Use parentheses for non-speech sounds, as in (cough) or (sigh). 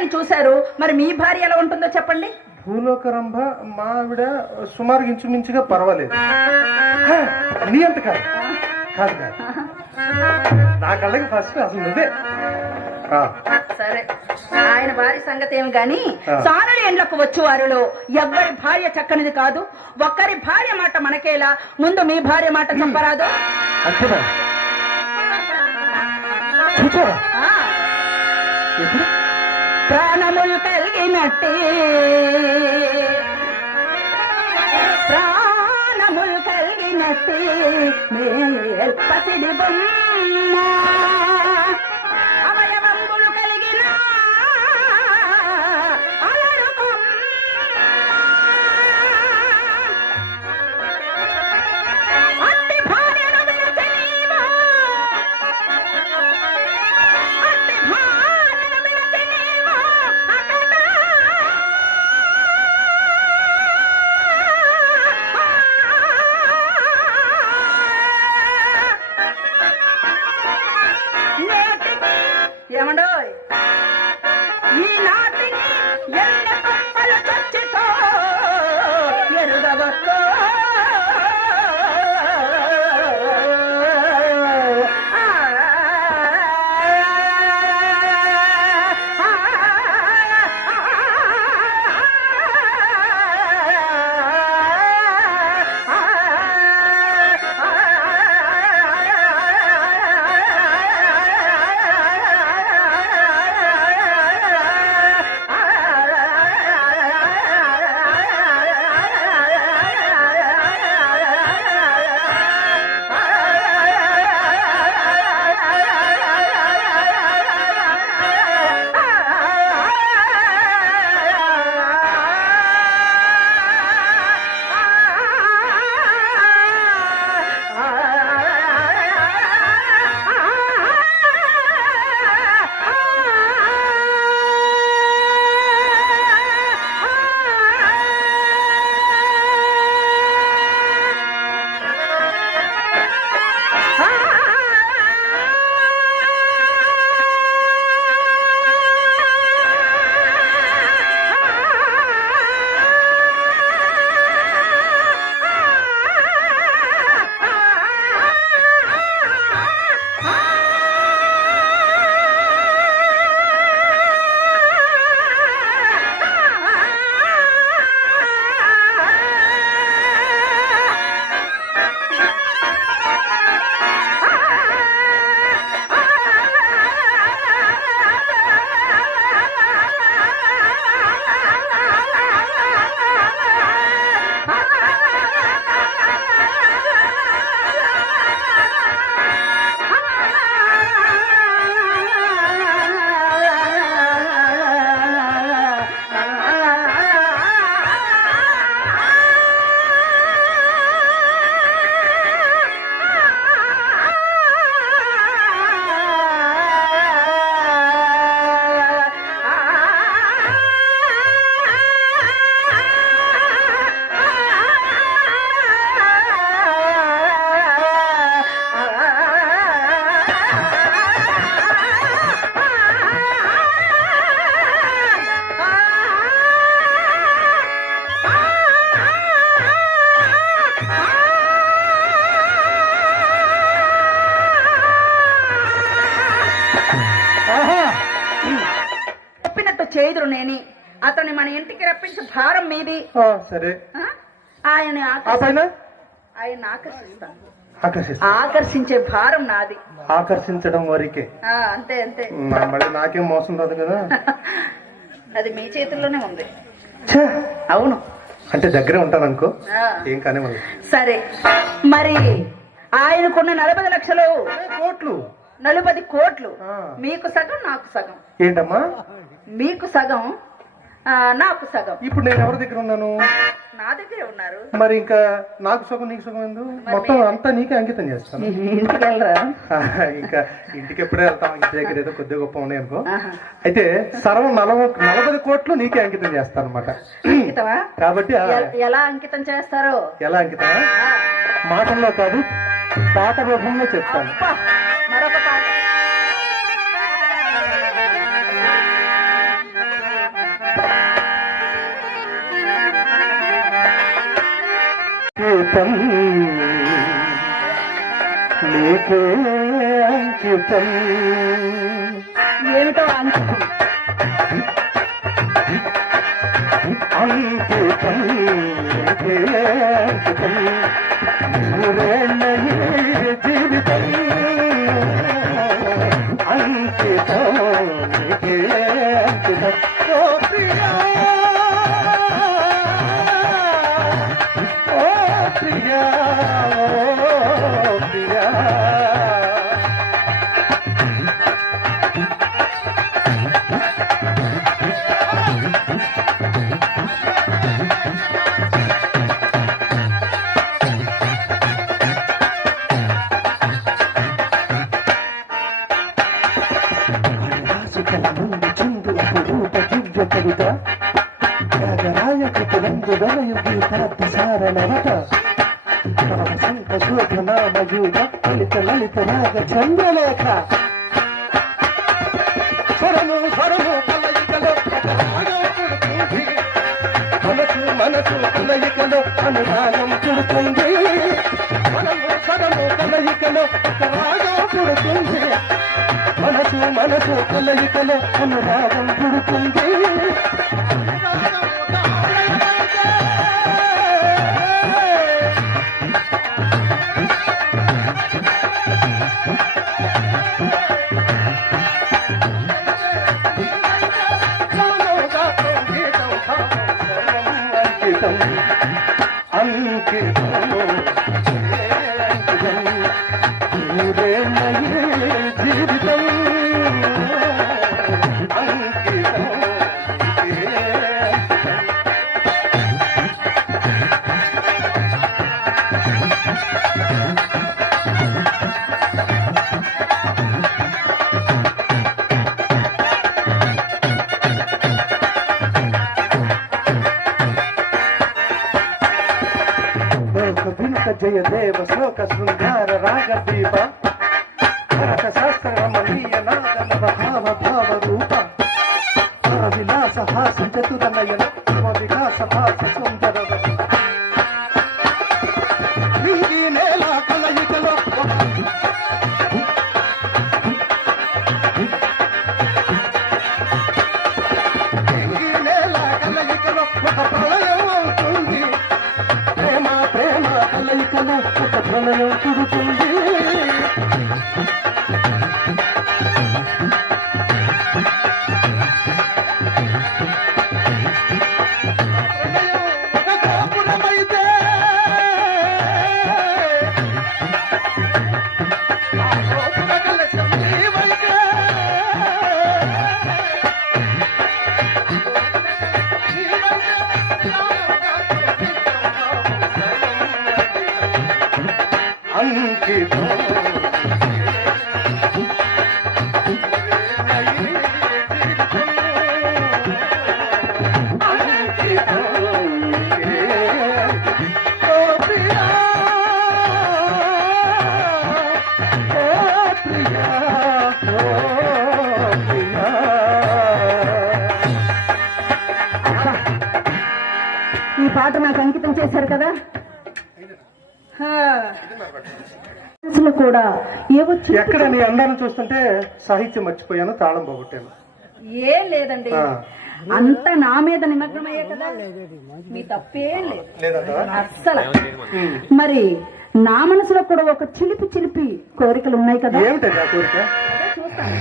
భార్యను చూశారు? మరి మీ భార్య ఎలా ఉంటుందో చెప్పండి. భూలోకరంభ మా ఆవిడ సుమారు ఇంచుమించుగా పర్వాలేదు. నీ అంత కాదు. కాదు కాదు. నా కళ్ళకి ఫస్ట్ అసలు నువ్వే. సరే. ఆయన భార్య సంగతి ఏమి గాని. సానుడి ఎండ్లకు వచ్చు వారిలో ఎవ్వరి భార్య చక్కనిది కాదు. ఒక్కరి భార్య మాట మనకేలా? ముందు మీ భార్య మాట చెప్పరాదు. ఎప్పుడు? ప్రాణములు కలిగినట్టి. ప్రాణములు కలిగినట్టి. మేల్ పసిడి బొమ్మ మన ఇంటికి రప్పించి భారం మీది. సరే? ఆయన ఆయన ఆకర్షిస్తాను ఆకర్షించే భారం నాది. ఆకర్షించడం వరకే. అంతే అంతే. మళ్ళీ నాకేం మోసం రాదు కదా? (laughs) అది మీ చేతుల్లోనే ఉంది. అవును. అంటే దగ్గరే ఉంటాను అనుకో ఏం కానీ సరే. మరి ఆయనకున్న నలభై లక్షలు. కోట్లు. నలభై కోట్లు. మీకు సగం నాకు సగం. ఏంటమ్మా? మీకు సగం నాకు సగం. ఇప్పుడు నేను ఎవరి దగ్గర ఉన్నాను? నా దగ్గరే ఉన్నారు. మరి ఇంకా నాకు సుఖం నీకు సుఖం ఎందు? మొత్తం అంతా నీకే అంకితం చేస్తాను. (laughs) ఇంకా ఇంటికి ఎప్పుడే వెళ్తాం ఇంటి దగ్గర ఏదో కొద్దిగా గొప్ప ఉన్నాయి అనుకో. అయితే సర్వం నలభై నలభై కోట్లు నీకే అంకితం చేస్తాను అనమాట (clears throat) కాబట్టి ఎలా అంకితం చేస్తారో? ఎలా అంకితమా? ఆ, మాటల్లో కాదు పాట రూపంలో చెప్తాను. தம் మనసు మనసు కలయికలో అనురాగం పుడుతుంది మనము స్వరము కలయికలో ఒక రాగం పుడుతుంది మనసు మనసు కలయికలో అనురాగం పుడుతుంది अंकितम अंकितम జయ దేవ శ్లోక శృంగార రాగ దీప. చేశారు కదా? కూడా ఏవో ఎక్కడ నీ అందాన్ని చూస్తుంటే సాహిత్యం మర్చిపోయాను తాళం పోగొట్టాను. ఏం లేదండి. అంత నా మీద నిమగ్నమయ్యే కదా? మీ తప్పేం లేదు. అస్సలు. మరి నా మనసులో కూడా ఒక చిలిపి చిలిపి కోరికలు ఉన్నాయి కదా? ఏమిటది ఆ కోరిక? చూస్తాను.